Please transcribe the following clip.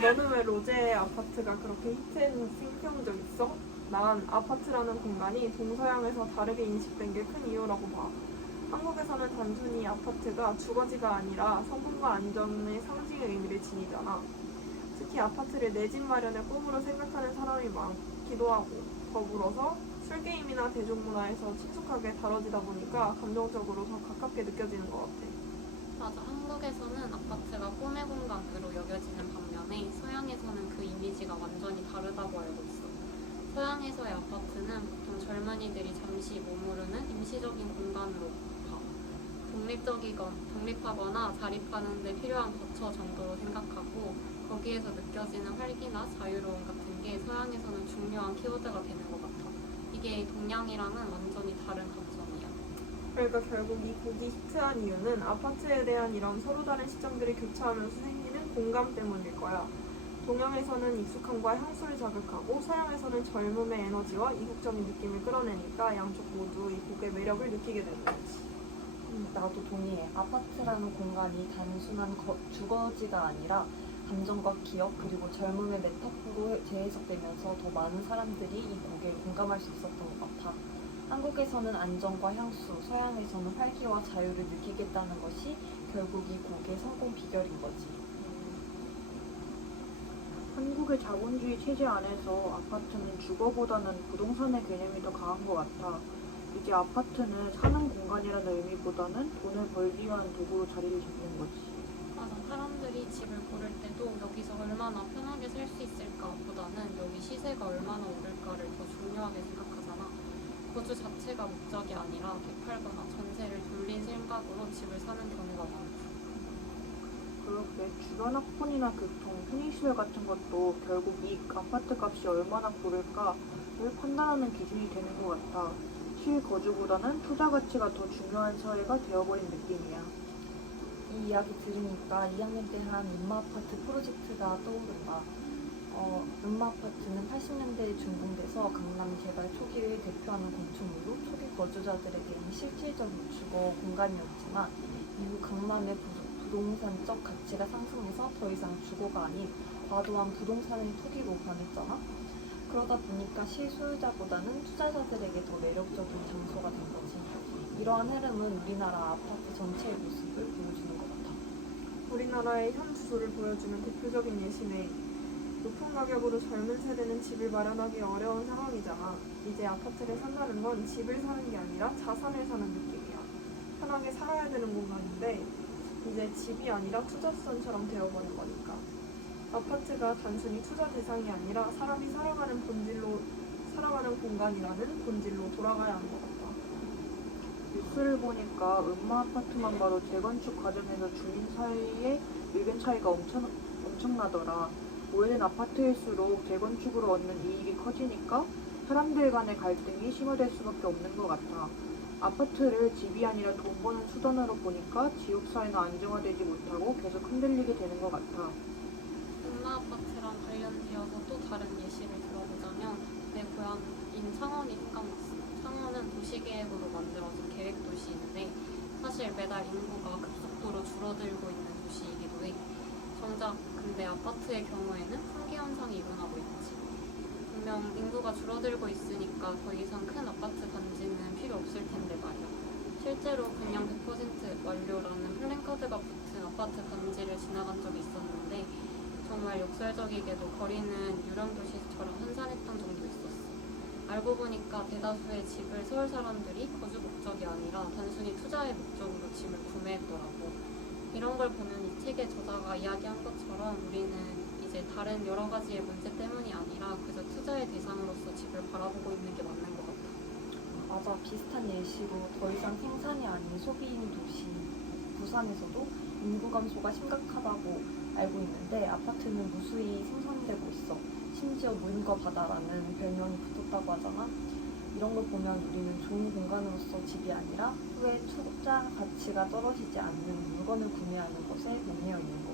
너는 왜 로제의 아파트가 그렇게 히트해서 생각해본 적 있어? 난 아파트라는 공간이 동서양에서 다르게 인식된 게 큰 이유라고 봐. 한국에서는 단순히 아파트가 주거지가 아니라 성공과 안정의 상징의 의미를 지니잖아. 특히 아파트를 내 집 마련의 꿈으로 생각하는 사람이 많기도 하고, 더불어서 술게임이나 대중문화에서 친숙하게 다뤄지다 보니까 감정적으로 더 가깝게 느껴지는 것 같아. 맞아. 한국에서는 아파트가 꿈의 공간으로 여겨지는 반면에 서양에서는 그 이미지가 완전히 다르다고 알고 있어. 서양에서의 아파트는 보통 젊은이들이 잠시 머무르는 임시적인 공간으로 봐. 독립하거나 자립하는 데 필요한 거처 정도로 생각하고 거기에서 느껴지는 활기나 자유로움 같은 게 서양에서는 중요한 키워드가 되는 것 같아. 이게 동양이랑은 완전히 다른 감성이야. 그러니까 결국 이 곡이 히트한 이유는 아파트에 대한 이런 서로 다른 시점들이 교차하면서 생기는 공감 때문일 거야. 동양에서는 익숙함과 향수를 자극하고 서양에서는 젊음의 에너지와 이국적인 느낌을 끌어내니까 양쪽 모두 이 곡의 매력을 느끼게 되는 거지. 나도 동의해. 아파트라는 공간이 단순한 주거지가 아니라 감정과 기억 그리고 젊음의 메타포로 재해석되면서 더 많은 사람들이 이 곡에 공감할 수 있었던 것 같아. 한국에서는 안정과 향수, 서양에서는 활기와 자유를 느끼겠다는 것이 결국 이 곡의 성공 비결인 거지. 한국의 자본주의 체제 안에서 아파트는 주거보다는 부동산의 개념이 더 강한 것 같아. 이제 아파트는 사는 공간이라는 의미보다는 돈을 벌기 위한 도구로 자리를 잡는 거지. 맞아. 사람들이 집을 고를 때도 여기서 얼마나 편하게 살 수 있을까 보다는 여기 시세가 얼마나 오를까를 더 중요하게 생각하잖아. 거주 자체가 목적이 아니라 되팔거나 전세를 돌린 생각으로 집을 사는 경우가 많고. 그렇게 주변 학군이나 교통, 편의시설 같은 것도 결국 이 아파트 값이 얼마나 오를까를 판단하는 기준이 되는 것 같아. 실거주보다는 투자 가치가 더 중요한 사회가 되어버린 느낌이야. 이 이야기 들으니까 2학년 때 한 음마아파트 프로젝트가 떠오른다. 음마아파트는 80년대에 준공돼서 강남 개발 초기를 대표하는 건축물로 초기 거주자들에게는 실질적인 주거 공간이었지만 이후 강남의 부동산적 가치가 상승해서 더 이상 주거가 아닌 과도한 부동산의 투기로 변했잖아. 그러다 보니까 실소유자보다는 투자자들에게 더 매력적인 장소가 된 거지. 이러한 흐름은 우리나라 아파트 전체의 모습을 보여주는 것 같아. 우리나라의 현 주소를 보여주는 대표적인 예시네. 높은 가격으로 젊은 세대는 집을 마련하기 어려운 상황이잖아. 이제 아파트를 산다는 건 집을 사는 게 아니라 자산을 사는 느낌이야. 편하게 살아야 되는 공간인데 이제 집이 아니라 투자수단처럼 되어버린 거니까. 아파트가 단순히 투자 대상이 아니라 사람이 살아가는 공간이라는 본질로 돌아가야 하는 것 같다. 뉴스를 보니까 음마아파트만 봐도 재건축 과정에서 주민 사이의 의견 차이가 엄청나더라. 오래된 아파트일수록 재건축으로 얻는 이익이 커지니까 사람들 간의 갈등이 심화될 수밖에 없는 것 같아. 아파트를 집이 아니라 돈 버는 수단으로 보니까 지역사회는 안정화되지 못하고 계속 흔들리게 되는 것 같아. 음마아파트랑 관련지어서 또 다른 예시를 들어보자면 내 고향인 창원이 생각났어. 창원은 도시계획으로 만들어진 계획도시인데 사실 매달 인구가 급속도로 줄어들고 있는 도시이기도 해. 정작 근데 아파트의 경우에는 한계 현상이 일어나고 있지. 분명 인구가 줄어들고 있으니까 더 이상 큰 아파트 단지는 필요 없을 텐데 말이야. 실제로 분양 100% 완료라는 플랜카드가 붙은 아파트 단지를 지나간 적이 있었는데 정말 역설적이게도 거리는 유령도시처럼 한산했던 적도 있었어. 알고 보니까 대다수의 집을 서울 사람들이 거주 목적이 아니라 단순히 투자의 목적으로 집을 구매했더라고. 이런 걸 보면 이 책의 저자가 이야기한 것처럼 우리는 이제 다른 여러 가지의 문제 때문이 아니라 그저 투자의 대상으로서 집을 바라보고 있는 게 맞는 것 같아. 맞아. 비슷한 예시로 더 이상 생산이 아닌 소비인 도시 부산에서도 인구 감소가 심각하다고 알고 있는데 아파트는 무수히 생성되고 있어. 심지어 무인과 바다라는 별명이 붙었다고 하잖아. 이런 걸 보면 우리는 좋은 공간으로서 집이 아니라 후에 투자 가치가 떨어지지 않는 물건을 구매하는 것에 목매어 있는 거야.